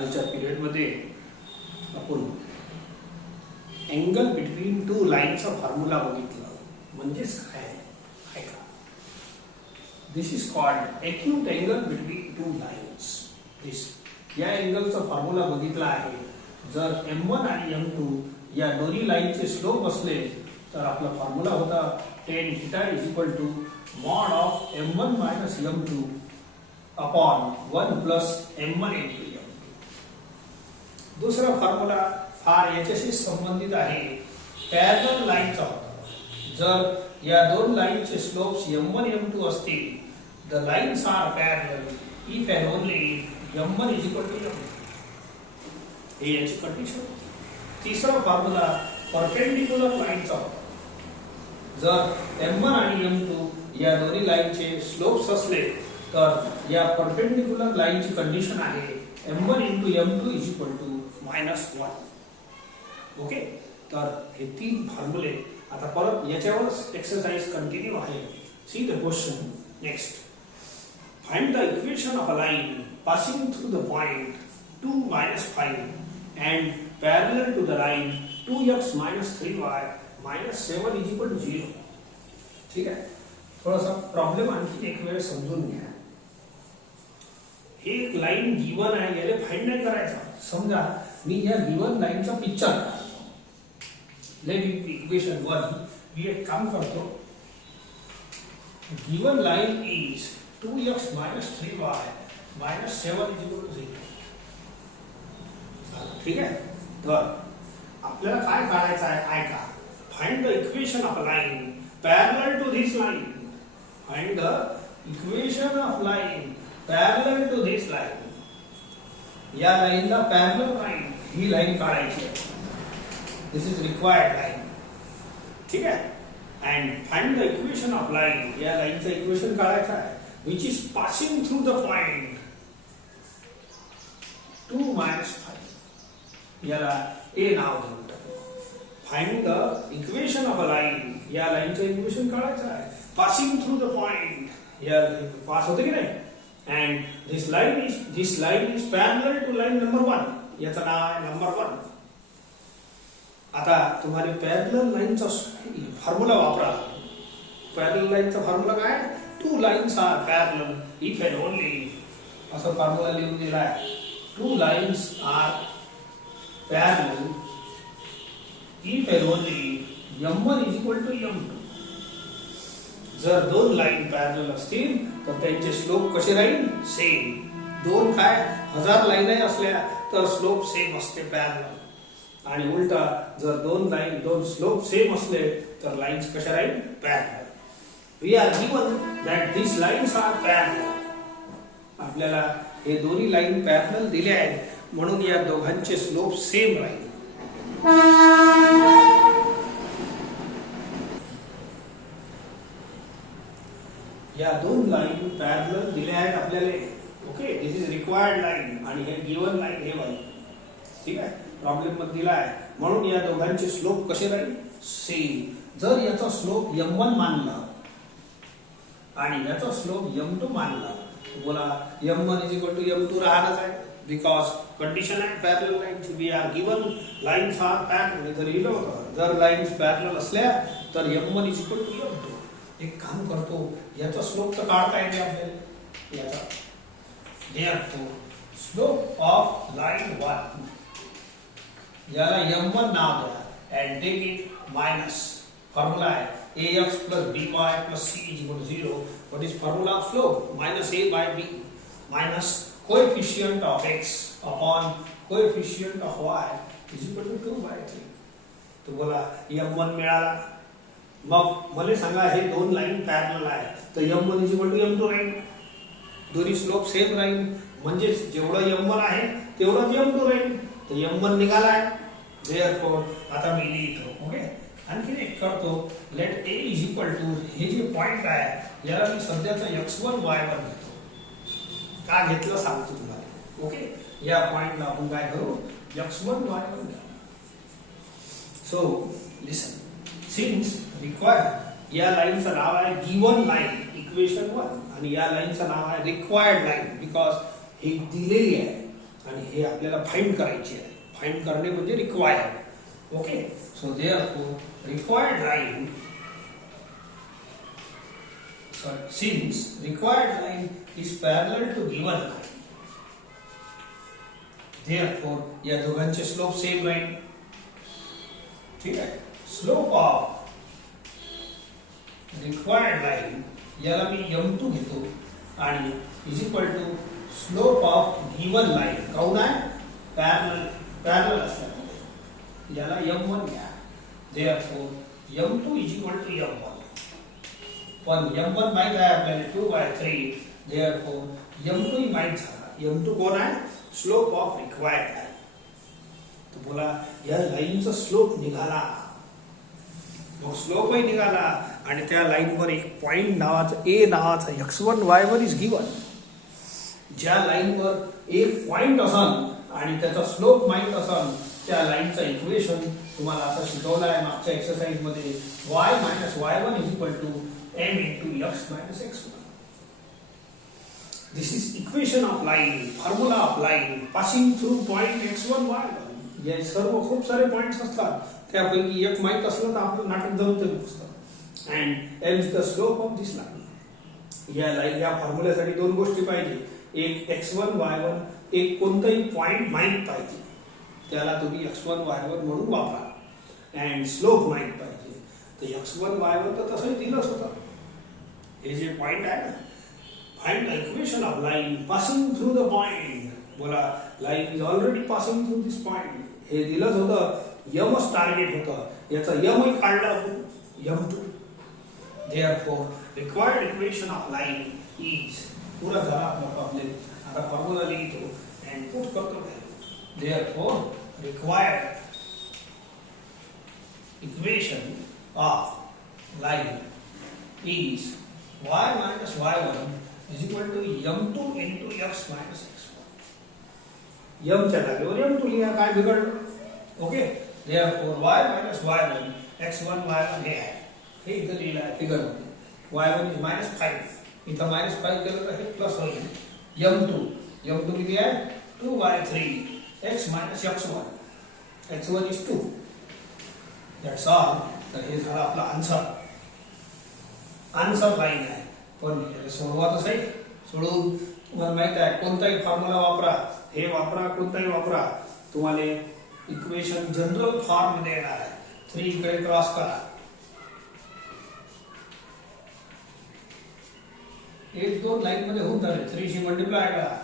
कालच्या पिरियड मध्ये आपण अँगल बिटवीन टू लाईनचा फॉर्म्युला बघितला. म्हणजेच काय ऐका, this is called acute angle between two lines. This या अँगलचा फॉर्म्युला बघितला आहे. जर m1 आणि m2 या दोन्ही लाईनचे स्लोप असले तर आपला फॉर्म्युला होता tan θ = mod of m1 minus m2 upon 1 plus m1 into m2. दुसरा फॉर्म्युला फार याच्याशी संबंधित आहे, पॅरलल लाईनचा होता. जर या दोन लाईनचे स्लोप्स m1 m2 असतील, the lines are parallel if and only m1 is equal to m2. हे याची कंडिशन. तिसरा फॉर्म्युला परपेंडिक्युलर लाईनचा होता. जर m1 आणि m2 या दोन्ही लाईनचे स्लोप्स असले तर या परपेंडिक्युलर लाईनची कंडिशन आहे m1 into m2 is equal to -1. Okay, तर हे तीन फॉर्म्युले आता परत याच्यावरच एक्सरसाइज कंटिन्यू आहे. See the question next. Find the equation of a line passing through the point 2 - 5 and parallel to the line 2x - 3y - 7 is equal to 0. ठीक आहे, थोडासा प्रॉब्लेम आणखी एक वेळ समजून घ्या. हे एक लाइन गिवन आहे, याला फाइंड नाही करायचा. समजा मी या गिवन लाइनचा पिक्चर काढतो. लेट इक्वेशन 1 मी एक काम करतो. Given line is 2x - 3y - 7 is equal to 0. ठीक आहे, तर आपल्याला काय काढायचं आहे ऐका. Find the equation of a line parallel to this line. Find the equation of line parallel to this line. या लाइनला पॅरलल लाइन ही लाइन काढायची आहे. This is required line. ठीक आहे, and find the equation of line. या लाइनचं equation काढायचं आहे which is passing through the point 2 - 5. याला a नाव देऊन टाकू. Find the equation of a line. या लाइनचं इक्वेशन काढायचं आहे. पासिंग थ्रू द पॉइंट, या पास होते की नाही. And this line is parallel to line number 1. याचं नाव आहे नंबर 1. आता तुम्हाला पॅरलल लाइनचा फॉर्म्युला वापरा. पॅरलल लाइनचा फॉर्म्युला काय? 2 lines are parallel if and only, असा फॉर्म्युला लिहून दिला आहे. 2 lines are parallel if and only m1 is equal to m2. जर दोन लाइन पॅरलल असतील तर त्यांचे स्लोप कसे राहील? सेम. दोन काय 1000 लाईन असल्या तर स्लोप सेम असते पॅरलल. आणि उलटा जर दोन स्लोप सेम असले तर लाइन्स कशा राहील? Parallel. We are given that these lines are parallel. आपल्याला हे दोन्ही लाइन पॅरलल दिले आहेत म्हणून या दोघांचे स्लोप सेम राहील. या दोन लाइन पॅरलल दिले आहेत आपल्याला. Okay, this is required line आणि हे गिवन लाइन हे वाली. ठीक आहे, प्रॉब्लेम मध्ये दिला आहे म्हणून या दोघांचे स्लोप कसे राहील? सेम. जर याचा स्लोप m1 मानला आणि याचा स्लोप m2 मानला, बोला m1 is equal to m2 राहणारच आहे. बिकॉज कंडिशन आहे parallel lines. We are given lines are parallel. जर लिहिलं होतं जर लाईन्स पॅरलल असल्या तर m1 is equal to m2. एक काम करतो, याचा स्लोप तर काढता येते आपल्याला. याचा therefore स्लोप ऑफ लाइन 1 याला m1 नाव द्या and take it minus. Formula आहे ax plus by plus c is equal to 0. What is formula of slope? Minus a by b minus coefficient of x upon coefficient of y is equal to 2 by 3. तो बोला m1 मिळाला. मग मला सांगा हे दोन line parallel आहे तर m1 is equal to m2 राहील. दोन्ही स्लोप सेम राहील म्हणजे जेवढं m1 आहे तेवढंच m2 राहील. तर m1 निघाला आहे. therefore आता मी लिहितो. ओके, आणखी एक करतो. Let a is equal to हे जे पॉइंट आहे याला मी सध्याचा x1 y1 घेतो. का घेतलं सांगतो तुम्हाला. ओके, या पॉइंटला आपण काय करू? x1 y1 घेऊ. So listen. सिन्स रिक्वायर्ड या लाइनचं नाव आहे गिवन लाइन इक्वेशन 1 आणि या लाइनचं नाव आहे रिक्वायर्ड लाइन बिकॉज ही दिलेली आहे. आणि हे आपल्याला फाइंड करायची आहे. फाइंड करणे म्हणजे required. Okay, so therefore required line, since required line is parallel to given line, therefore या दोघांचे स्लोप सेम राहील. ठीक आहे, स्लोप ऑफ रिक्वायर्ड लाईन याला मी m2 घेतो आणि is equal to slope of given line. काऊन आहे? पॅरलल असल्यामुळे याला m1 घ्या. therefore m2 is equal to m1. पण m1 माहित आहे आपल्याला 2/3. therefore m2 माहित झाला. m2 कोण आहे? Slope of required line. तर बोला या लाईनचा स्लोप निघाला. मग स्लोपही निघाला आणि त्या लाईनवर एक पॉइंट नावाचा a नावाचा x1 y1 इज गिवन. ज्या लाईनवर एक पॉइंट असन आणि त्याचा स्लोप माहित असन त्या लाईनचा इक्वेशन तुम्हाला असं शिकवलं आहे मागच्या एक्सरसाइज मध्ये. y - y1 is equal to m into x minus x1. This is equation of line, formula of line passing through point x1 y1. या सर्व खूप सारे पॉइंट्स असतात, त्यापैकी एक माहित असलं तर आपलं नाटक जमते पुस्तक. And m is the slope of this line. या लाईन या फॉर्म्युल्यासाठी दोन गोष्टी पाहिजे. एक x1 y1, एक कोणताही पॉइंट माहित पाहिजे, त्याला तुम्ही x1 y1 म्हणून वापरा. अँड स्लोप माहित पाहिजे. तर x1 y1 तर तसंही दिलंच होतं. हे जे पॉइंट आहे ना, find the equation of line passing through the point. बोला line is already passing through this point. हे दिलंच होतं. यमच टार्गेट होतं. याचा यमही काढला आपण m2. Therefore required equation of line is, पूरा झाला आपला प्रॉब्लेम. आता फॉर्म्युला लिहितो अँड पुट करतो. Therefore required equation of line is y minus y1 is equal to m2 into x minus x1. m च्या जागेवर m2 लिहा, काय बिघडलं? Okay, therefore y minus y1 x1 y1 हे आहे. हे इथं लिहिलं आहे फिगर मध्ये. y1 is -5. इथं -5 केलं तर हे प्लस होईल. m2 किती आहे? 2/3 x minus x1. x1 is 2. That's all. तर हे झालं आपला आन्सर. आन्सर लाईन आहे. पण सोडवायचं आहे. सोडून तुम्हाला माहित आहे कोणताही फॉर्म्युला वापरा, हे वापरा, कोणताही वापरा, तुम्हाला इक्वेशन जनरल फॉर्म मध्ये येणार आहे. 3 इकडे क्रॉस करा. 1 2 लाईन मध्ये होऊन जाईल. 3 शी मल्टिप्लाय करा,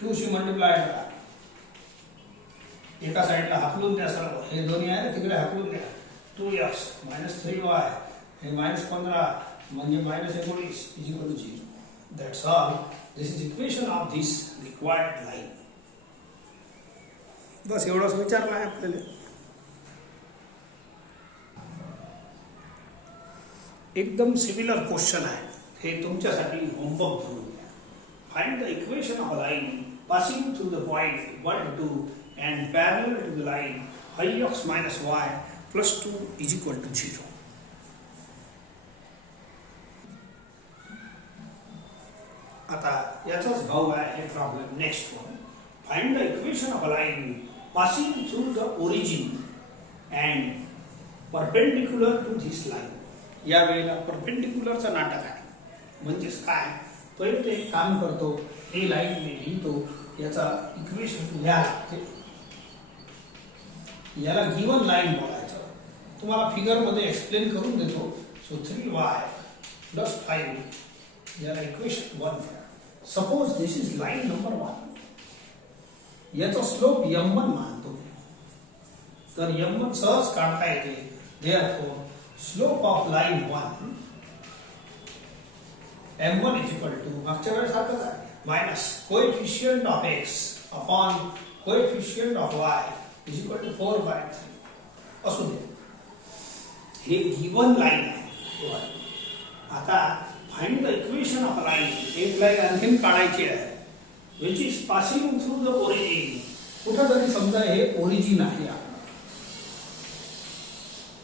2 शी मल्टिप्लाय करा. एका साइडला हाकलून द्या सर्व. हे दोन्ही आहे तिकडे हाकलून द्या. 2x minus 3y हे -15 म्हणजे -19 is equal to 0. That's all. This is equation of this required line. बस एवढंच विचारलं आहे आपल्याला. एकदम सिमिलर क्वेश्चन आहे. हे तुमच्यासाठी होमवर्क म्हणून घ्या. Find the equation of a line passing through the point 1 2 and parallel to the line x minus y plus 2 is equal to 0. आता याचाच भाव आहे हे problem. Next one, find the equation of a line passing through the origin and perpendicular to this line. या वेळेला परपेंडिक्युलरचं नाटक आहे. म्हणजेच काय, पहिले ते एक काम करतो, हे लाईन मी लिहितो, याचा इक्वेशन लिहा लागते. याला गिवन लाईन बोलायचं. तुम्हाला फिगर मध्ये एक्सप्लेन करून देतो. सो 3y plus 5 याला equation 1. Suppose this is line number 1. याचा स्लोप m1 मानतो. तर m1 सहज काढता येते. Therefore slope of line 1 m1 is equal to मागच्या वेळेस सारखंच आहे, minus coefficient of x upon coefficient of y is equal to 4/3 असू दे. हे गिवन लाईन आहे. आता find the equation of line. एक लाईन आणखीन काढायची आहे which is passing through the origin. कुठं तरी समजा हे ओरिजिन आहे आपलं.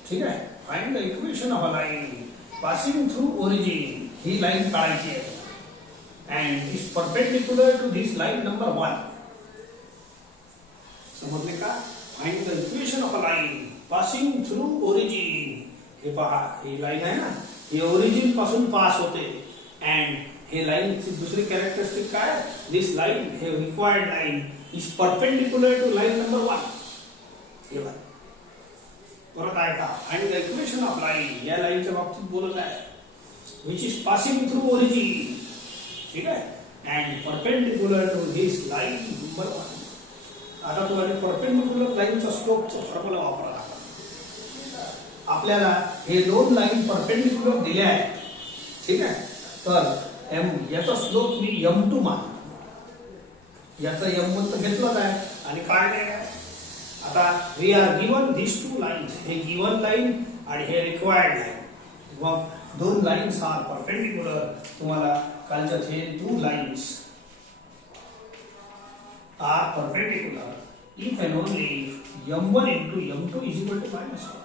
ठीक आहे. Find the equation of a line passing through origin. He line काढायची आहे. and is perpendicular to this line number 1. समजले का? Find the equation of a line passing through origin. हे पहा, ही लाइन आहे ना, हे ओरिजिन पासून पास होते and हे लाइन ची दुसरी कॅरेक्टरिस्टिक काय? This line, हे required line is perpendicular to line number 1. हे बघा. परत आहे का? आणि the equation of line या लाईनच्या बाबतीत बोलत आहे which is passing through origin. ठीक आहे? and perpendicular to this line number 1. आता तुम्हाला परपेंडिक्युलर लाईनचा स्लोपचा फॉर्म्युला वापरावा लागेल. आपल्याला हे दोन लाईन परपेंडिक्युलर दिले आहेत. ठीक आहे? तर याचा स्लोप मी m2 मान, याचा m1 तर घेतलाच आहे आणि काय आहे आता we are given these two lines. हे गिवन लाइन आणि हे रिक्वायर्ड लाइन. मग दोन लाइन्स आर परपेंडिक्युलर. तुम्हाला कालच्या हे two lines are perpendicular if and only if m1 into m2 is equal to -1.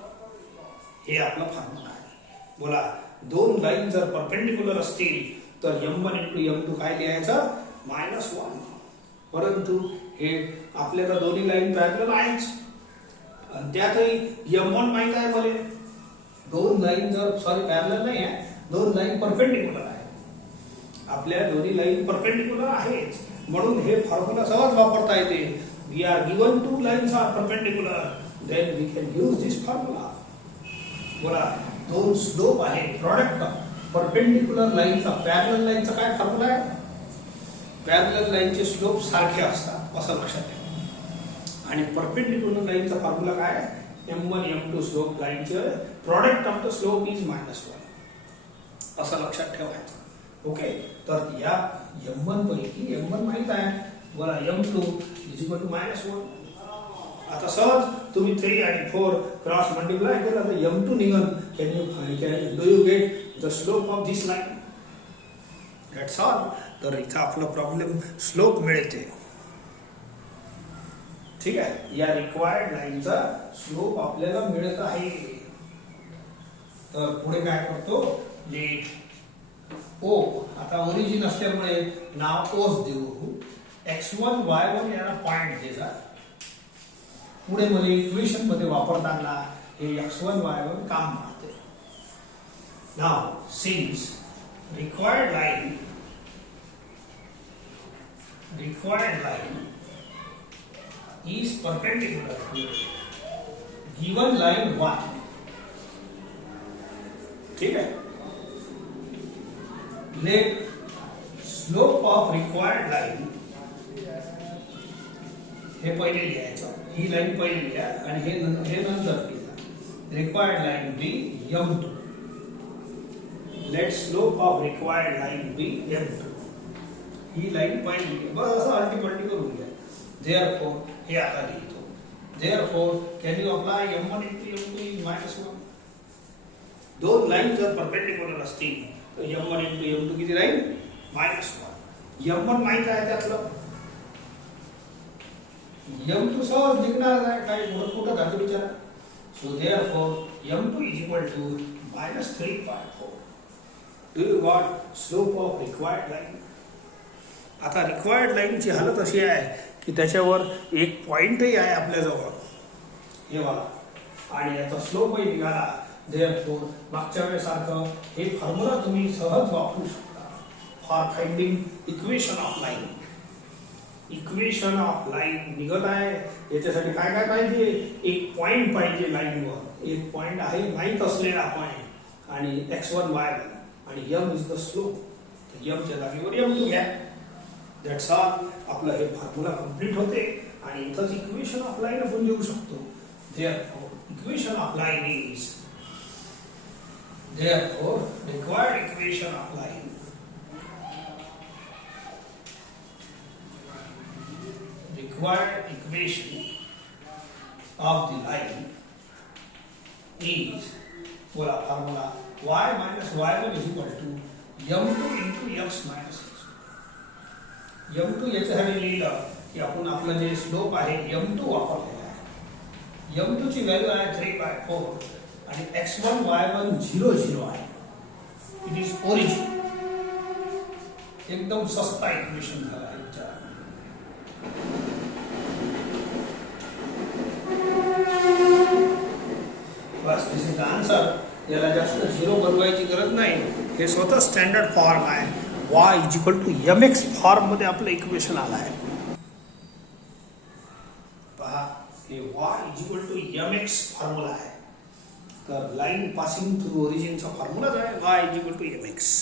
हे आपला फॉर्म्युला आहे. बोला, दोन लाइन जर परपेंडिक्युलर असतील तर m1 into m2 काय लिहायचं? -1. परंतु हे आपल्याला दोन्ही लाइन पॅरलल आहेच आणि त्यातही m1 माहित आहे मला. दोन लाइन जर पॅरलल नाही आहे, दोन लाइन परपेंडिक्युलर आहे. आपल्या दोन्ही लाइन परपेंडिक्युलर आहेच म्हणून हे फॉर्म्युला सहज वापरता येते. we are given two lines are perpendicular, then we can use this formula. बोला, दोन स्लोप आहे, प्रोडक्ट परपेंडिक्युलर लाइनचा पॅरलल लाइनचा काय फॉर्म्युला आहे? पॅरलल लाइनचे स्लोप सारखे असतात असं लक्षात ठेवा. आणि परपेंडिक्युलर लाइनचा फॉर्म्युला काय आहे? m1 m2 स्लोप लाइनचे product of the slope is -1 असं लक्षात ठेवायचं. ओके, तर या m1 पैकी m1 माहित आहे. बोला, m2 इज इक्वल टू -1. आता सहज तुम्ही 3 आणि 4 क्रॉस मल्टिप्लाय केला तर m2 निघन. Do you get the slope of this line? That's all. तर इथं आपला प्रॉब्लेम स्लोप मिळते. ठीक आहे? या रिक्वायर्ड लाइनचा स्लोप आपल्याला मिळत आहे. तर पुढे काय करतो? लेट ओ, आता ओरिजिन असल्यामुळे नाव ओच देऊ. x1 y1 याला पॉइंट द्यायचा. पुढे मला इक्वेशन मध्ये वापरताना हे x1 y1 काम करते. Now since required line is perpendicular to given line 1. ठीक है? Let slope of required line हे पहिले लिहायचं. ही लाइन पहिले लिहा आणि हे नंतर लिहा. Required line be m2. Let slope of required line be m2. He line पहिले बस असं अल्टीपल्टी करून घ्या. Therefore हे आता लिहितो. Therefore can you apply m1 into m2 is -1. दोन लाइन जर परपेंडिक्युलर असतील तर m1 into m2 किती राहील? -1. m1 माहित आहे त्यातलं. m2 सहज निघणार आहे. काही मोठं धातू विचारा. So therefore m2 is equal to -3.4. Do you got slope of required line? आता रिक्वायर्ड लाइनची हालत अशी आहे की त्याच्यावर एक पॉइंटही आहे आपल्याजवळ. हे बघा, आणि याचा स्लोपही निघाला. देअरफोर मागच्या वेळेसारखं हे फॉर्म्युला तुम्ही सहज वापरू शकता for finding equation of line. Equation of line निघत आहे. याच्यासाठी काय काय पाहिजे? एक पॉइंट पाहिजे लाईनवर. एक पॉइंट आहे माहित असलेला पॉइंट आणि x1 y1 आणि m is the slope. m च्या जागेवर m2 घ्या. That's all. आपलं हे फॉर्म्युला कंप्लीट होते आणि इथंच इक्वेशन ऑफ लाइन आपण लिहू शकतो. Therefore equation of line is therefore required equation of line is बोला formula y minus y1 is equal to m2 into x minus x. m2 याच्यासाठी लिहिलं की आपण आपलं जे स्लोप आहे m2 वापरलेला आहे. m2 ची व्हॅल्यू आहे 3/4 आणि x1 y1 0 0 आहे. It is origin. एकदम सस्ता इक्वेशन झाला ह्याचा. बस दिस इज द आन्सर. याला जास्त झिरो बनवायची गरज नाही. हे स्वतः स्टँडर्ड फॉर्म आहे. y is equal to mx form मध्ये आपलं इक्वेशन आलं आहे. पहा हे y is equal to mx formula आहे. तर लाईन पासिंग थ्रू ओरिजिनचा फॉर्म्युलाच आहे y is equal to mx.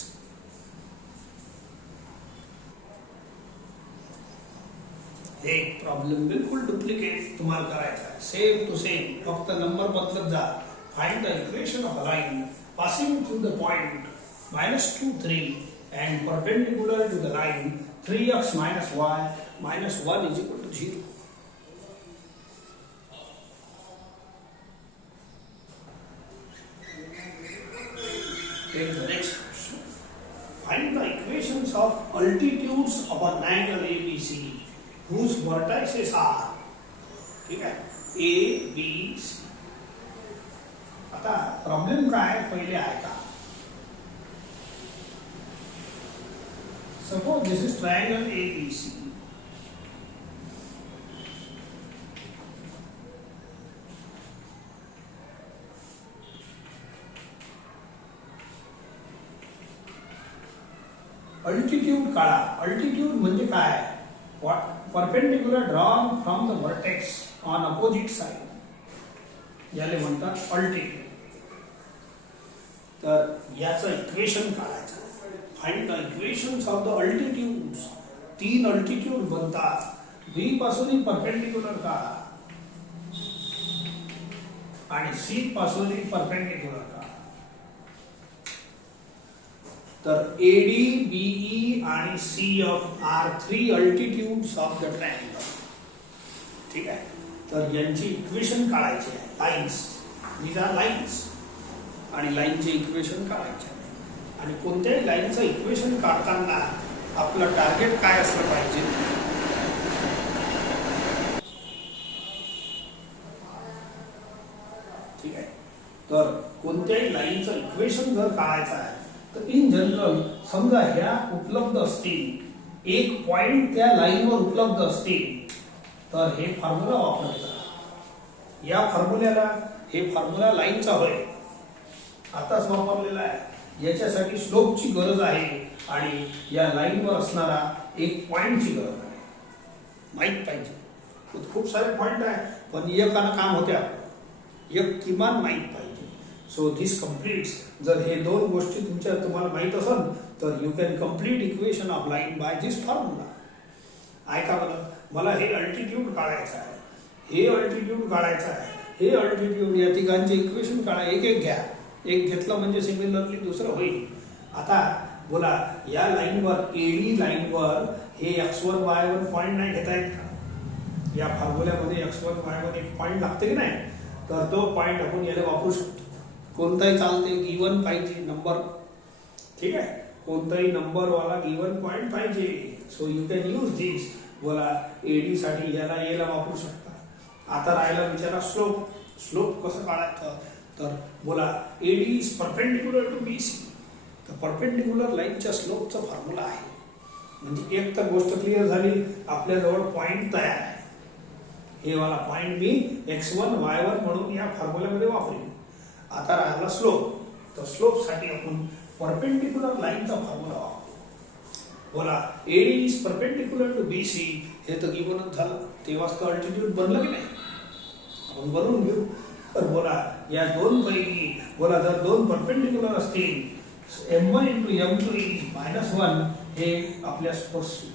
हे प्रॉब्लेम बिलकुल डुप्लिकेट तुम्हाला करायचा आहे. सेम टू सेम, फक्त नंबर बदलत जा. Find the equation of a line passing through the point -2, 3 and perpendicular to the line 3x minus y minus 1 is equal to 0. Take the next question. Find the equations of altitudes of a triangle ABC whose vertices are, ठीक है, A, B, C. आता problem काय पहिले आहे का. Suppose this is triangle ABC. Altitude काढा. Altitude म्हणजे काय. Perpendicular drawn from the vertex on opposite side याले म्हणतात अल्टिट्यूड. तर याचं इक्वेशन काढायचं. Find the equations of the altitudes. 3 altitude बनतात. B पासून परपेंडिक्युलर काढा आणि C पासून परपेंडिक्युलर काढा. तर AD, BE आणि CF are 3 altitudes of the triangle. ठीक आहे. तर यांची इक्वेशन काढायची आहे. Lines, these are lines. आणि लाईनचे इक्वेशन काढायचे. आणि कोणत्याही लाईनचं इक्वेशन काढताना आपलं टार्गेट काय असलं पाहिजे. ठीक आहे. तर कोणत्याही लाईनचं इक्वेशन जर काढायचं आहे तर इन जनरल समजा ह्या उपलब्ध असतील, एक पॉइंट त्या लाईनवर उपलब्ध असतील, तर हे फॉर्म्युला वापरायचा. या फॉर्म्युल्याला, हे फॉर्म्युला लाईनचा होय, आताच वापरलेला आहे. याच्यासाठी स्लोपची गरज आहे आणि या लाईनवर असणारा एक पॉइंटची गरज आहे. माहित पाहिजे. खूप सारे पॉइंट आहे पण एकानं काम होते आपलं. एक किमान माहित पाहिजे. So this completes. जर हे दोन गोष्टी तुम्हाला माहित असेल तर you can complete equation of line by this formula. ऐका बरं, मला हे अल्टिट्यूड काढायचं आहे, हे अल्टिट्यूड काढायचं आहे, हे अल्टिट्यूड, या तिघांचे इक्वेशन काढा. एक घ्या. एक घेतलं म्हणजे सिमिलरली दुसरं होईल. आता बोला, या लाईनवर, एडी लाईनवर हे x1 y1 पॉइंट नाही घेता येत का. या फॉर्म्युल्यामध्ये x1 y1 एक पॉइंट लागते की नाही. तर तो पॉइंट आपण याला वापरू शकतो. कोणताही चालते, गिवन पाहिजे नंबर. ठीक आहे. कोणताही नंबर वाला गिवन पॉइंट पाहिजे. सो यू कॅन यूज दिस. बोला एडी साठी याला याला वापरू शकता. आता राहिला विचारा स्लोप. स्लोप कसं काढायचं. तर बोला AD is perpendicular to BC. तर परपेंडिक्युलर लाईनच्या स्लोपचा फॉर्म्युला आहे. म्हणजे एक तर गोष्ट क्लिअर झाली, आपल्याजवळ पॉइंट तयार आहे. हे वाला पॉइंट मी x1 y1 म्हणून या फॉर्म्युल्यामध्ये वापरेन. आता राहिला स्लोप. तर स्लोप साठी आपण परपेंडिक्युलर लाईनचा फॉर्म्युला वापरू. बोला AD is perpendicular to BC. हे तर गिव्हनच झालं. तेव्हाच तर अल्टिट्यूड बनलं की नाही. आपण बनवून घेऊ. तर बोला या दोन पैकी, बोला जर दोन परपेंडिक्युलर असतील, m1 × m2 इज -1. हे आपल्या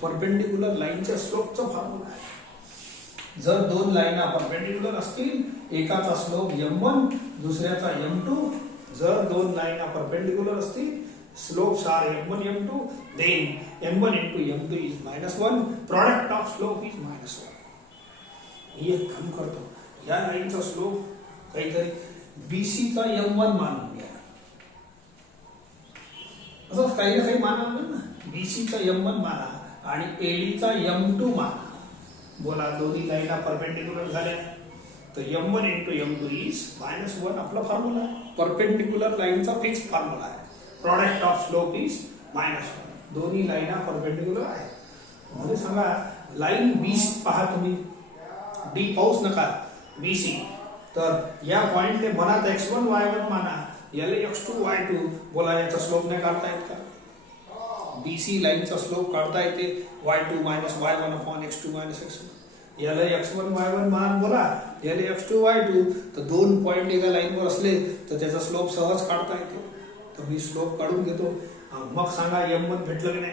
परपेंडिक्युलर लाईनच्या स्लोपचा फॉर्म्युला आहे. जर दोन लाईना परपेंडिक्युलर असतील, एकाचा स्लोप m1 दुसऱ्याचा m2. जर दोन लाईना परपेंडिक्युलर असतील, slopes are m1 m2, then m1 × m2 is -1. Product of slope is -1. मी एक काम करतो, या लाईनचा स्लोप काहीतरी BC चा m1 मानून घ्या. असं काही ना काही माना ना. BC चा m1 माना आणि AD चा m2 माना. बोला दोन्ही लाईना परपेंडिक्युलर झाल्या तर m1 × m2 इज -1 आपला फॉर्म्युला. परपेंडिक्युलर लाईनचा फिक्स फॉर्म्युला आहे. Product of slope is -1. दोन्ही लाईना परपेंडिक्युलर आहे. म्हणजे सांगा लाईन बी पहा तुम्ही, डी पाऊस नका, बीसी. तर या पॉइंटने मनात x1 y1 माना, याला x2 y2 बोला. याचा स्लोप नाही काढता येत का? बीसी लाईनचा स्लोप काढता येते y2 minus y1 upon x2 minus x1. याला x1 y1 मान बोला, याला x2 y2. तर दोन पॉइंट एका लाईनवर असले तर त्याचा स्लोप सहज काढता येतो. तर मी स्लोप काढून घेतो. मग सांगा m1 भेटलं की नाही?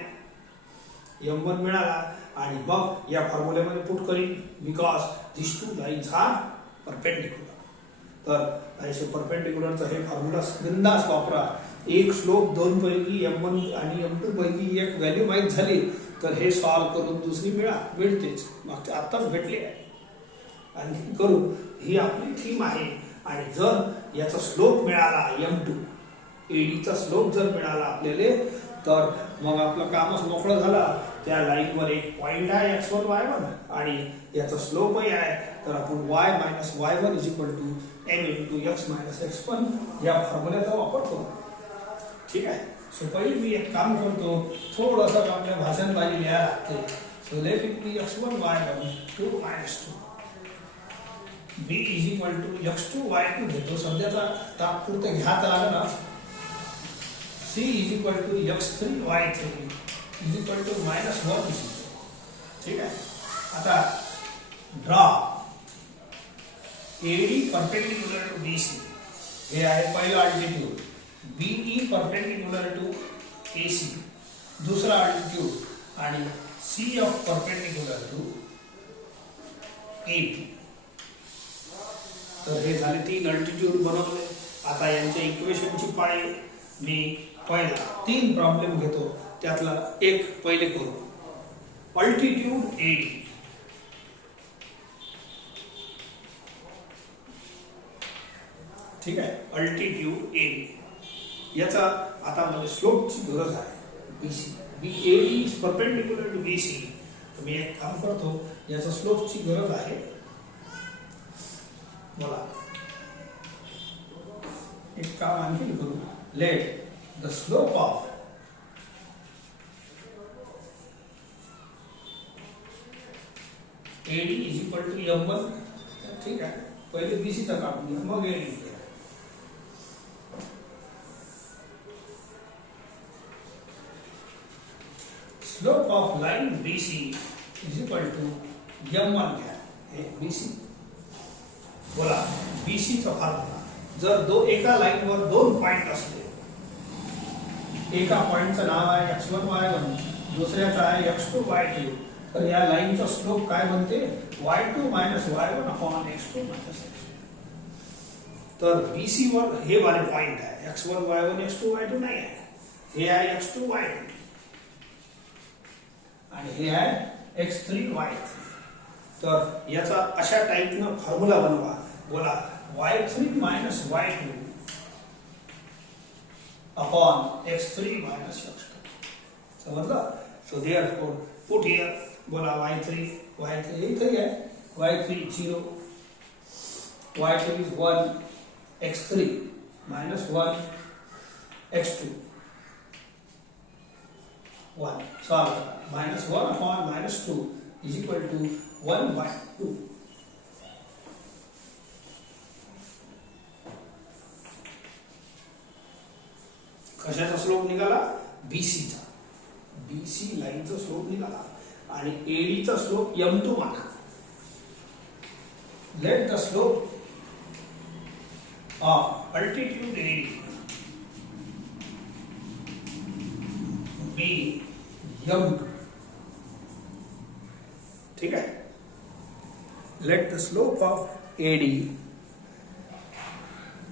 m1 मिळाला आणि मग या फॉर्म्युल्यामध्ये पुट करीन, because this two lines are perpendicular. तर असे परपेंडिक्युलरचा हे फॉर्म्युला बिंदास वापरा. एक स्लोप दोन पैकी m1 आणि m2 पैकी एक व्हॅल्यू माहीत झाली तर हे सॉल्व करून दुसरी मिळतेच. मागच्या आत्ताच भेटले आहे आणि करू, ही आपली थीम आहे. आणि जर याचा स्लोप मिळाला m2, एडीचा स्लोप जर मिळाला आपल्याला, तर मग आपलं कामच मोकळं झालं. त्या लाईनवर एक पॉइंट आहे x1 y1 आणि याचा स्लोपही आहे. तर आपण y minus y1 is equal to m into x minus x1 या फॉर्म्युल्याचा वापर करू. ठीक आहे. सो पहिले मी एक काम करतो, थोडंसं आपल्या भाषणबाजी लिहायला लागते. So let it be x1 y1 2 minus 2 b is equal to x2 y2 घेतो. सध्याचा तात्पुरते घ्या तर आलं ना. c is equal to x3 y3 is equal to minus 1. ठीक आहे. आता draw AD perpendicular to BC, हे आहे पहिला altitude. BE perpendicular to AC दुसरा अल्टिट्यूड आणि C of perpendicular to AB. तर हे झाले 3 अल्टिट्यूड बनवले. आता यांच्या इक्वेशनची पाळी. मी पहिला 3 प्रॉब्लेम घेतो, त्यातला एक पहिले करू. अल्टिट्यूड एडी, ठीक आहे. अल्टिट्यूड एडी याचा आता मला स्लोपची गरज आहे. BC B AD is perpendicular to BC. तर मी एक काम करतो, याचा स्लोपची गरज आहे मला. एक काम आणखी करू. Let the slope of AD is equal to m1. ठीक आहे. पहिले बीसीचा काढून घ्या, मग AD. Slope of line BC is equal to m1 घ्या. हे BC बोला. BC चा फॉर्म्युला, जर एका लाईनवर दोन पॉइंट असले, एका पॉइंटचं नाव आहे x1 y1, दुसऱ्याचं आहे x2 y2, तर या लाईनचा स्लोप काय बनते? y2 minus y1 upon x2 minus x1. तर BC वर हे वाले पॉइंट आहे, x1 y1 x2 y2 नाही आहे. हे आहे x2 y2 आणि हे आहे x3 y3. तर याचा अशा टाइपनं फॉर्म्युला बनवा. बोला y3 minus y2 upon x3 minus x2. समजलं? सो देयरफॉर पुट हियर, बोला y3 इथे आहे, y3 0, y2 is 1, x3 minus 1, x2 1. Solve. Minus 1 upon minus 2 is equal to 1 by 2. कशाचा स्लोप निघाला? बीसीचा. बीसी लाईनचा स्लोप निघाला आणि एडीचा स्लोप m2 माना. Let the slope of altitude AD be m2. ठीक है. Let the slope of AD,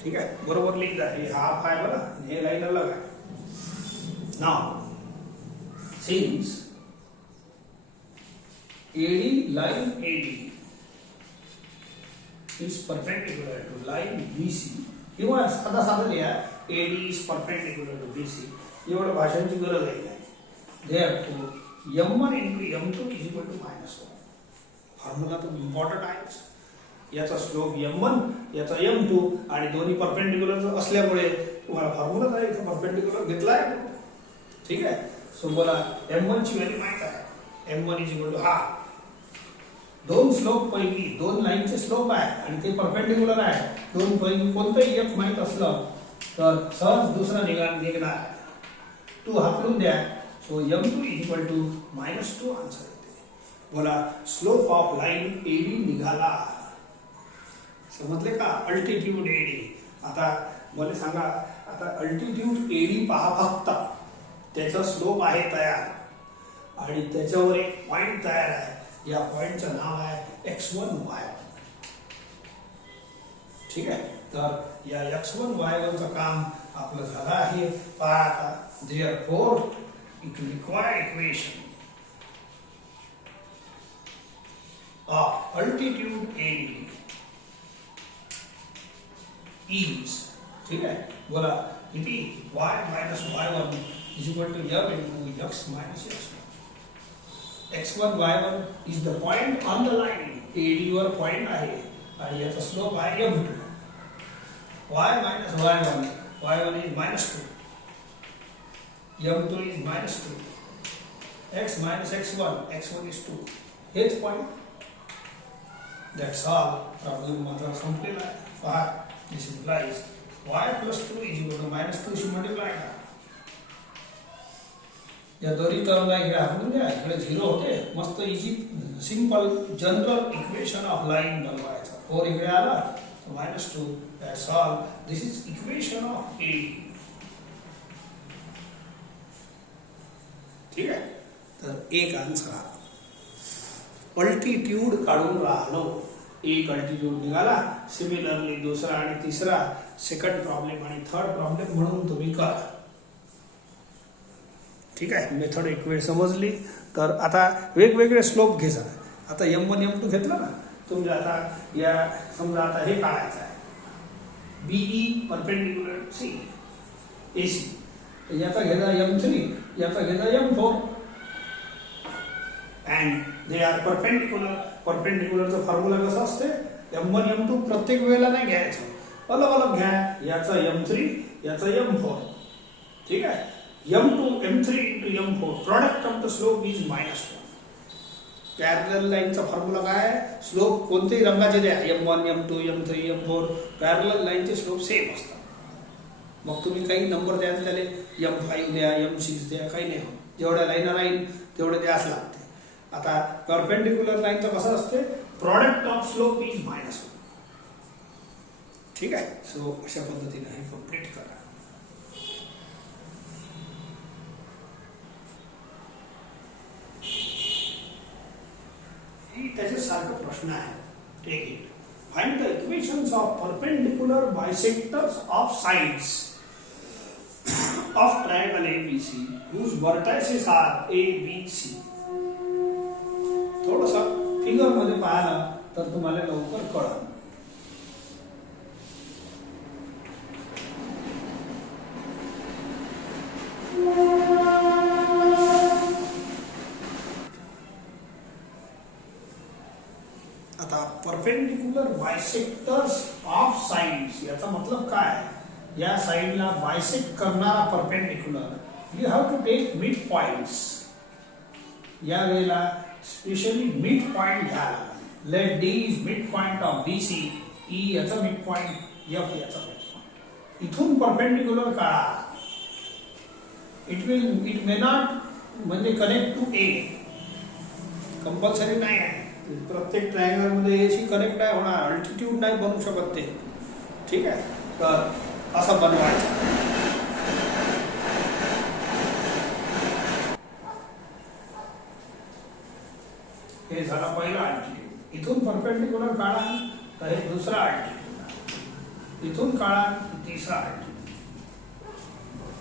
ठीक है, बरोबर लिख जा. हे हाफ आहे बघा, हे लाईन अलग आहे. Now since AD line AD is perpendicular to line BC, किंवा साधा लिहा AD is perpendicular to BC, एवढं भाषांची गरज आहे. Therefore, m1 into m2 is equal to minus 1. Formula तो इम्पॉर्टंट आहेच. याचा स्लोप m1, याचा m2 आणि दोन्ही परपेंडिक्युलर असल्यामुळे तुम्हाला फॉर्म्युला आहे, इथे परपेंडिक्युलर घेतलाय. ठीक आहे. सो बोला m1 ची व्हॅल्यू माहित आहे, m1 इज इक्वल टू हा दोन स्लोप पैकी दोन लाईनचे स्लोप आहे आणि ते परपेंडिक्युलर आहे, दोन पैकी कोणतंही एक माहित असलं तर सहज दुसरा निघणार 2 हाकलून द्या. So m2 is equal to -2 answer येते. बोला स्लोप ऑफ लाईन एडी निघाला. समजले का? Altitude AD. आता मला सांगा, आता अल्टिट्यूड एडी पहा फक्त, त्याचा स्लोप आहे तयार आणि त्याच्यावर एक पॉइंट तयार आहे. या पॉइंटचं नाव आहे x1 y1. ठीक आहे, तर या x1 y1 चं काम आपलं झालं आहे. पहा आता, therefore it require equation of altitude AD is, ठीक आहे, बोला किती y minus y1 is equal to m into x minus x1. x1 y1 is the point on the line. AD वर पॉइंट आहे आणि याचा स्लोप आहे m2. y minus y1, y1 is -2, m2 is -2, x minus x1, x1 is 2. हेच point. That's all. Problem माझा संपलेला आहे. पहा, this implies y plus 2 is equal to -2 she multiply करा. या दोन्ही टर्मला इकडे हाकलून द्या, इकडे 0 होते. मस्त easy simple general equation of line बनवायचा. 4 इकडे आला तर -2. That's all. This is equation of A. ठीक आहे, तर एक आन्सर हा. अल्टिट्यूड काढून राहिलो, एक अल्टिट्यूड निघाला. सिमिलरली दुसरा आणि तिसरा, सेकंड प्रॉब्लेम आणि थर्ड प्रॉब्लेम म्हणून तुम्ही करा. ठीक आहे, मेथड एक वेळ समजली. तर आता वेगवेगळे स्लोप घ्यायचा. आता m1 m2 घेतलं ना तुम्ही. आता या समजा आता हे काढायचं आहे BE परपेंडिक्युलर C AC. याचा घेता m3, याचा घेता m4 and they are perpendicular. परपेंडिक्युलरचा फॉर्म्युला कसा असते? m1 m2 प्रत्येक वेळेला नाही घ्यायचं, अलग अलग घ्या. याचा m3, याचा m4. ठीक आहे, m2 m3 into m4 product of the slope is -1. Parallel लाईनचा फॉर्म्युला काय आहे? स्लोप कोणतेही रंगाचे द्या, m1 m2 m3 m4, parallel लाईनचे स्लोप सेम असतात. मग तुम्ही काही नंबर द्या, त्याला m5 द्या, m6 द्या, काही नाही होत. जेवढ्या लाईन राहील तेवढे द्यास लागते. आता परपेंडिक्युलर लाईनचं कसं असते? Product of slope is -1. ठीक आहे, सो अशा पद्धतीने हे कंप्लीट करा. त्याचे सारखं प्रश्न आहे. Take it. Find the equations of perpendicular bisectors of sides of triangle ABC whose vertices are A, B, C. थोडंसं फिगर मध्ये पाहिलं तर तुम्हाला लवकर कळेल. आता परपेंडिक्युलर बायसेक्टर्स ऑफ साइड्स याचा मतलब काय? या साइडला बायसेक्ट करणारा perpendicular you have to take mid points. या वेळेला स्पेशली मिड पॉइंट घ्या. Let D is mid point of BC, E याचा मिड पॉइंट, F याचा मिड पॉइंट. इथून परपेंडिक्युलर काढा. इट मे नॉट म्हणजे कनेक्ट टू A, कंपल्सरी नाही आहे. प्रत्येक ट्रायंगल मध्ये अशी कनेक्ट नाही होणार, अल्टिट्यूड नाही बनवू शकत ते. ठीक आहे, तर असं बनवायचं. हे झाला पहिला अल्टिट्यूड. इथून परपेंडिक्युलर काढा तर हे दुसरा अल्टिट्यूड. इथून काढा तिसरा altitude.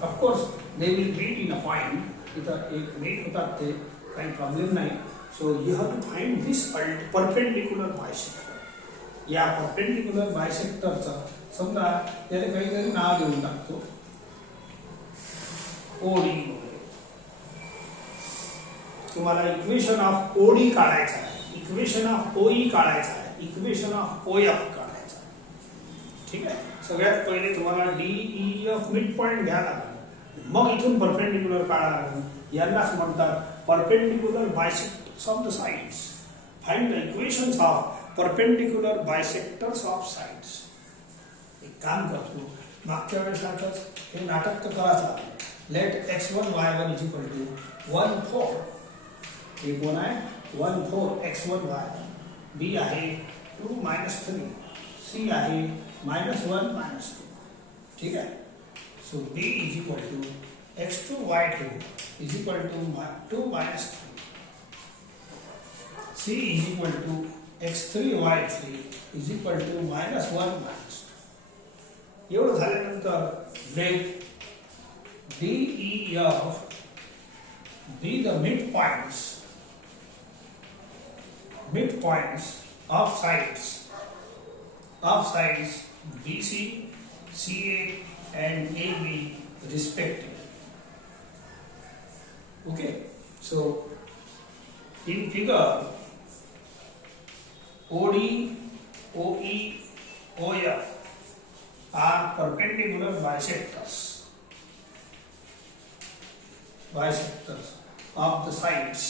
Of course they will meet in a point. इथं एक मीट होतात, ते काही प्रॉब्लेम नाही. So you have to find this perpendicular bisector. या perpendicular bisector चा समजा त्याला काहीतरी नाव देऊन टाकतो, OD वगैरे. तुम्हाला इक्वेशन ऑफ OD काढायचं आहे, इक्वेशन ऑफ OE काढायचं आहे, इक्वेशन ऑफ OF काढायचं आहे. ठीक आहे, सगळ्यात पहिले तुम्हाला DEF मिड पॉइंट घ्यायला लागेल. मग इथून परपेंडिक्युलर काढा लागेल. यांनाच म्हणतात perpendicular bisectors of the sides. Find the equations of perpendicular bisectors of sides. एक काम करतो, मागच्या वेळेसारखंच हे नाटक तर करायचं. Let x1 y1 is equal to 1 4. हे कोण आहे 1 4 x1 y1. b आहे 2 3. c आहे -1 -2. ठीक आहे. So b is equal to x2 y2 is equal to 2 3. c is equal to x3 y3 is equal to -1 -2. एवढं झाल्यानंतर let d e f be the midpoints of sides BC, CA and AB respectively. Okay, so in figure OD, OE, OF are perpendicular bisectors of the sides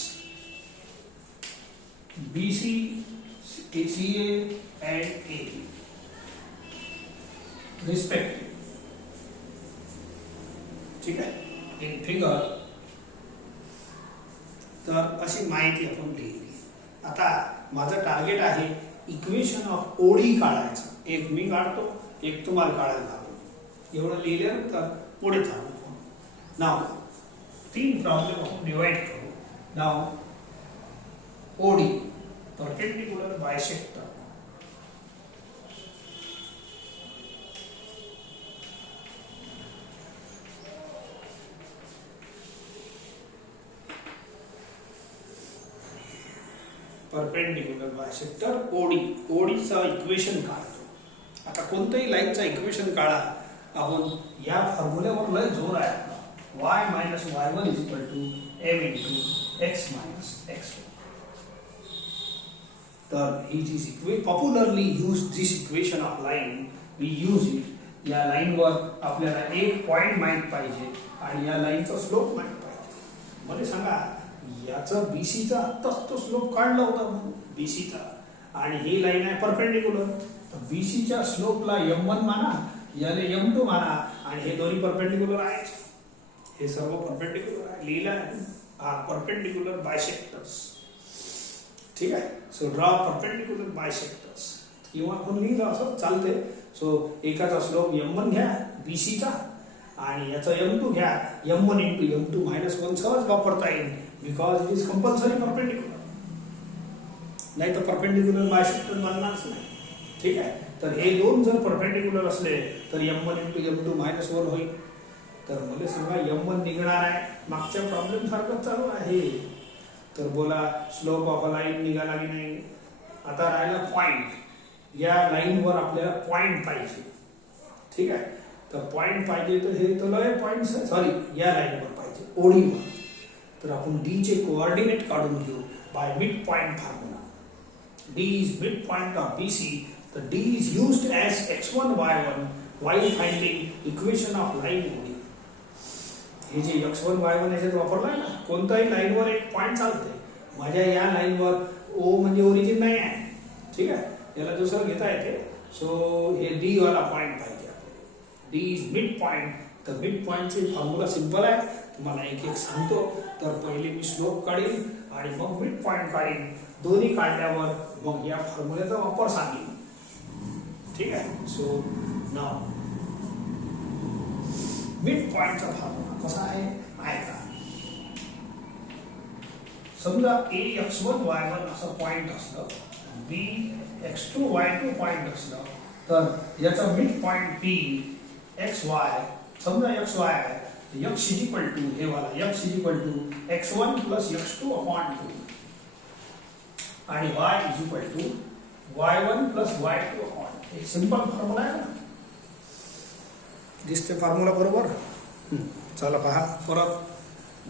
BC, CA and AB respectively. ठीक आहे. In figure तर अशी माहिती आपण लिहिली. आता माझं target आहे इक्वेशन ऑफ ओडी काढायचं. एक मी काढतो, एक तुम्हाला काढायला लागेल. एवढं लिहिल्यानंतर पुढे थांबू. नाव 3 प्रॉब्लेम आपण डिवाइड करू. नाव OD perpendicular bisector. Perpendicular bisector OD. ओडीचं इक्वेशन काढतो. आता कोणत्याही लाईनचं इक्वेशन काढा. आपण या फॉर्म्युल्यावर लय जोर आहे. y minus y1 is equal to m into x minus x1. तर ही जी popularly use this equation of line, we use it. या लाईनवर आपल्याला एक पॉइंट माहित पाहिजे आणि या लाईनचा स्लोप माहित पाहिजे. मला सांगा याचं बीसीचा आत्ताच तो स्लोप काढला होता बीसीचा, आणि ही लाईन आहे परपेंडिक्युलर. तर बीसीच्या स्लोपला m1 माना, याला m2 माना, आणि हे दोन्ही परपेंडिक्युलर आहेत. हे सर्व परपेंडिक्युलर आहे. लिहिलं आहे परपेंडिक्युलर बायसेक्टर्स. ठीक आहे. So draw perpendicular bisectors. किंवा आपण लिहिलं असं चालते. सो एकाचा स्लोप m1 घ्या बीसीचा, आणि याचा m2 घ्या. m1 into m2 -1 सहज वापरता येईल, because it is compulsory perpendicular. नाही तर परपेंडिक्युलर बायसेक्टर बनणारच नाही. ठीक आहे. तर हे दोन जर परपेंडिक्युलर असले तर m1 into m2 -1 होईल. तर मला सांगा m1 निघणार आहे. मागच्या प्रॉब्लेम सारखं चालू आहे. तर बोला स्लोप ऑफ अ लाईन निघाला की नाही. आता राहिला पॉइंट. या लाईनवर आपल्याला पॉइंट पाहिजे. ठीक आहे. तर पॉइंट पाहिजे तर हे तर पॉइंट सॉरी या लाईनवर पाहिजे ओडीवर. तर आपण डी चे कोऑर्डिनेट काढून घेऊ by mid point formula. D is mid point of BC. तर D is used as x1 y1 while finding equation of line OD. हे जे x1 y1 याच्यात वापरलाय ना, कोणत्याही लाईनवर एक पॉइंट चालते. माझ्या या लाईनवर O म्हणजे ओरिजिन नाही आहे. ठीक आहे. याला दुसरं घेता येते. सो हे डी वाला पॉइंट पाहिजे. D is mid point. तर मिड पॉइंटचे फॉर्म्युला सिंपल आहे. तुम्हाला एक एक सांगतो. तर पहिले मी स्लोप काढीन आणि मग मिड पॉइंट काढीन. दोन्ही काढल्यावर मग या फॉर्म्युल्याचा वापर सांगेन. ठीक आहे. सो नाव मिड पॉइंटचा फॉर्म्युला कसा आहे ऐका. समजा a x1 y1 असं पॉइंट असलं, b x2 y2 पॉइंट असलं, तर याचा mid point p x y. समजा x y आहे, x इज इक्वल टू हे वाला x is equal to x1 plus x2 upon 2 आणि y is equal to y1 plus y2 upon. एक simple formula आहे ना. दिसते फॉर्म्युला बरोबर. चला पहा परत.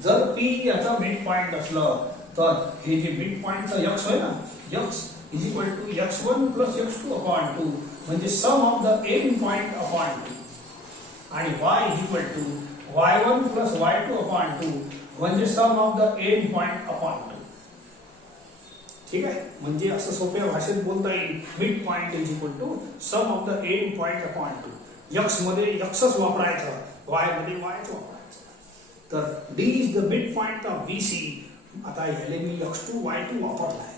जर p याचा मिड पॉइंट असलं तर हे जे मिड पॉइंटचा x आहे ना, x is equal to x1 plus x2 upon 2 म्हणजे sum of the end point upon 2 आणि y is equal to y1 plus y2 upon 2 म्हणजे sum of the end point upon 2. ठीक आहे, म्हणजे असं सोप्या भाषेत बोलता येईल mid point is equal to sum of the end point upon 2. x मध्ये xच वापरायचं, y मध्ये yच वापरायचं. तर d is the mid point of BC. आता ह्याले मी x2 y2 वापरलाय.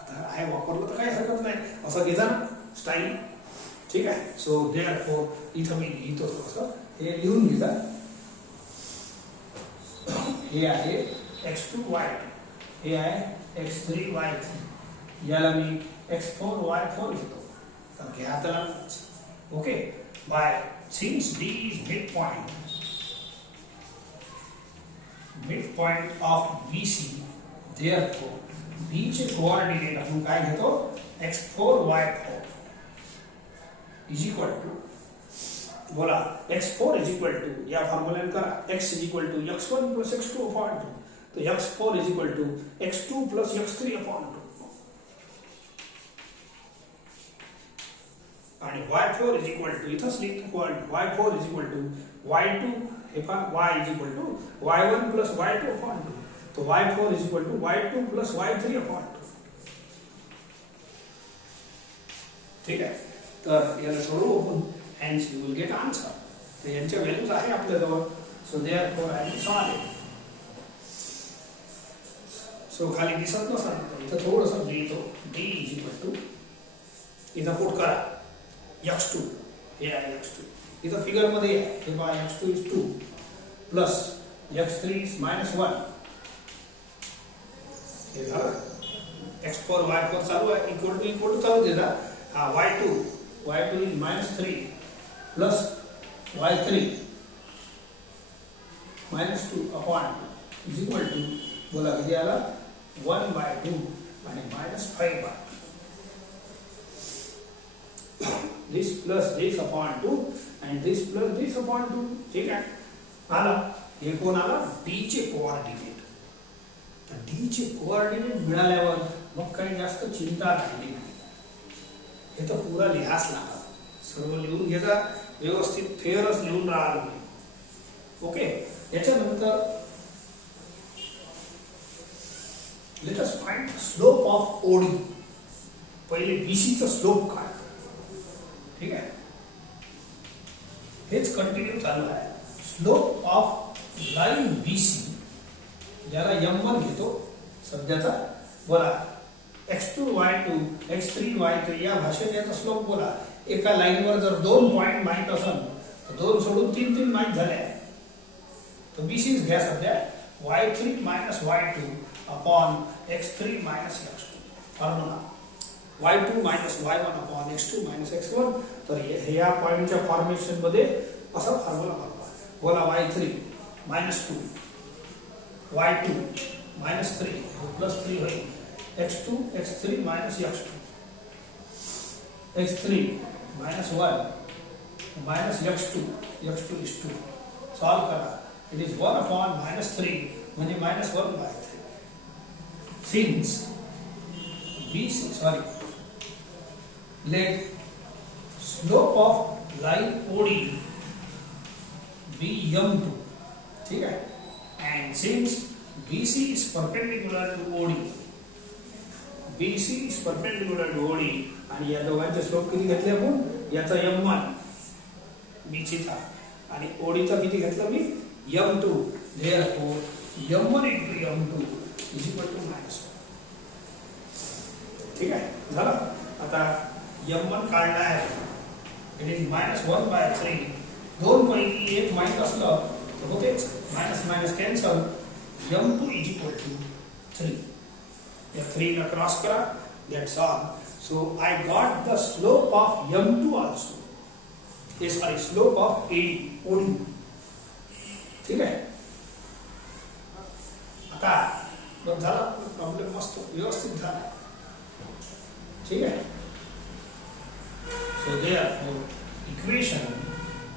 आता आय वापरलं तर काही हरकत नाही, असं घेजा ना स्टाईल. ठीक आहे, सो देअरफॉर इथं मी लिहितो थोडंसं, हे लिहून घेजा. हे आहे x2 y2, हे आहे x3 y3, याला मी x4 y4 घेतो. तर घ्या त्याला. Okay, by since d is midpoint of BC, therefore B चे कोऑर्डिनेट आपण काय घेतो, x4 y4 is equal to, बोला x4 इज इक्वल टू, या फॉर्म्युल्याने करा, x is equal to x1 plus x2 upon 2. तो x4 is equal to x2 plus x3 upon 2. आणि y4 इज इक्वल टू, इथंच लिखतो, y4 is equal to y2, हे पहा y is equal to y1 plus y2 upon 2. तो y4 is equal to y2 plus y3 upon 2. ठीक आहे, तर याला सोडवू आपण, hence you will get answer. तर यांच्या व्हॅल्यूज आहे आपल्याजवळ. So therefore I will solve it. So खाली दिसत नसेल इथं थोडंसं लिहितो, d इज इक्वल टू, इथं पुट करा x2, हे आहे x2, इथं फिगर मध्ये आहे, हे पहा x2 is 2 plus x3 is -1. हे झालं, x4 y4 चालू आहे, इक्वल टू चालू देता. हा y2 इज -3 प्लस y3 -2 अपॉन 2 इज इक्वल टू, बोला किती आला, 1/2 आणि -5/2. this plus this upon 2 and this plus this upon 2. ठीक आहे, आला. हे कोण आला, d चे कोऑर्डिनेट. तर d चे कोऑर्डिनेट मिळाल्यावर मग काही जास्त चिंता राहिली नाही. हे तर पुरा लिहास लागला, सर्व लिहून घ्यायचा, व्यवस्थित फेअरच लिहून राहिलो. ओके, याच्यानंतर let us find slope of OD. पहिले BC चा स्लोप काय. ठीक आहे, हेच कंटिन्यू चालू आहे. स्लोप ऑफ लाइन BC, ज्याला m1 घेतो सध्याचा, बोला x2 y2 x3 y3 या भाषेत याचा स्लोप बोला. एका लाईनवर जर 2 पॉइंट माहित असेल तर 2 सोडून 3 माहित झाले आहे. तर BC घ्या सध्या, y3 y2 upon x3 x2 formula, y2 y1 upon x2 x1. तर ह्या पॉइंटच्या फॉर्मेशन मध्ये असा फॉर्म्युला बनवा. बोला y3 -2 y2 -3 प्लस 3 होईल, x2 x3 x2 x3 -1 x2 is 2. Solve करा, इट इज 1 अपॉन -3 म्हणजे -1/3. Since BC, let slope of line OD be m2. ठीक है, and since BC is perpendicular to OD, BC is perpendicular to OD, आणि या दोघांचे slope किती घेतले आपण, याचा m1 BC चा आणि OD चा किती घेतला मी, m2. therefore m1 into m2 is equal to -1. ठीक आहे, झालं. आता m1 काढला आहे, इट इज -1/3. 2 पैकी एक माहित असलं तर होतेच, minus cancel. m2 is equal to 3. या 3 ला क्रॉस करा, that's all. So I got the slope of m2 also. हे सॉरी, स्लोप ऑफ OD. ठीक आहे, आता बघ झाला प्रॉब्लेम, मस्त व्यवस्थित झाला. ठीक है, so therefore equation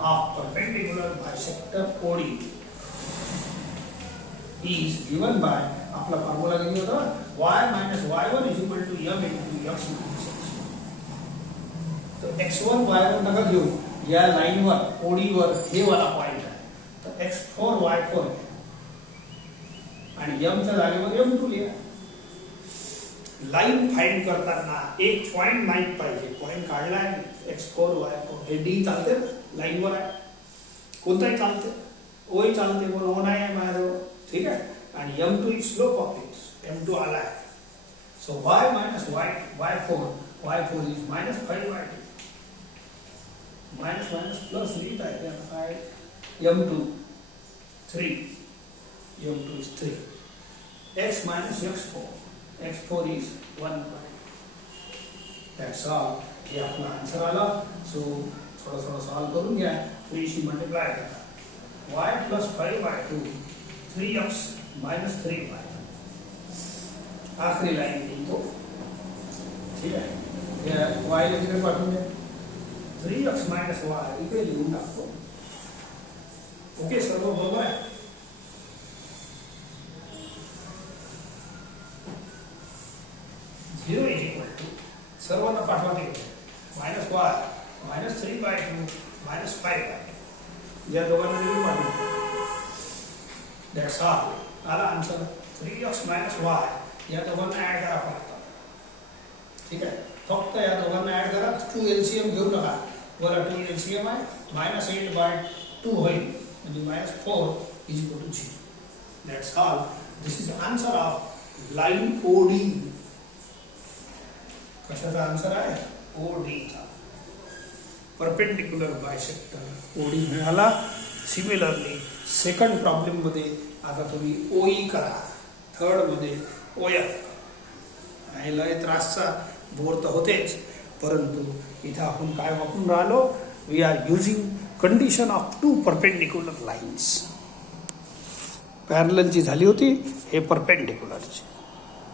of perpendicular bisector OD is given by, आपला फॉर्म्युला किती होता, y y1 is equal to m into x minus x. तो x1 y1 नका घेऊ, या लाईनवर OD वर हे वाला पॉइंट आहे, x4 y4 आहे आणि mच्या जागेवर m2 लिहा. लाईन फाइंड करताना एक पॉइंट माहित पाहिजे. पॉइंट काढलाय x4 y4 हे d चालते लाईनवर आहे, कोणताही चालते, o चालते, पण o नाही आहे माझ्याजवळ, ठीक आहे. आणि m2 is slope of it, m2 आला आहे. So y minus y4 is minus 5y2. Minus minus plus लिहित आहे त्याला काय, m2 3, m2 is 3, x minus x4 is 1. That's all. हे आपला आन्सर आला. सो थोडं सॉल्व करून घ्या. 3 शी मल्टिप्लाय करा. y plus 5y2 3x minus 3y. आखरी लाइन लिखो, ठीक आहे. या y ला तिकडे पाठवून द्या. 3x minus y इकडे लिहून टाकतो. ओके, सर्व बरोबर आहे. झिरो इज इक्वल टू सर्वांना पाठवा ते minus y minus 3/2 minus 5y. या दोघांना लिहून पाठवतो. That's all. आला आन्सर. 3x minus y या दोघांना ऍड करा फक्त, ठीक आहे. फक्त या दोघांना ऍड करा. 2 LCM घेऊ नका. बरं 2 LCM आहे, -8/2 होईल, म्हणजे -4 is equal to 0. That's all. This is answer of line OD. कशाचा आन्सर आहे? OD चा. परपेंडिक्युलर बायसेक्टर OD मिळाला. सिमिलरली सेकंड प्रॉब्लेम मध्ये आता तुम्ही OE करा, थर्ड मध्ये OF करा. हे लय त्रासचा बोर तर होतेच, परंतु इथं आपण काय वापरून राहिलो? We are using condition of 2 perpendicular lines. पॅरललची झाली होती, हे परपेंडिक्युलरची.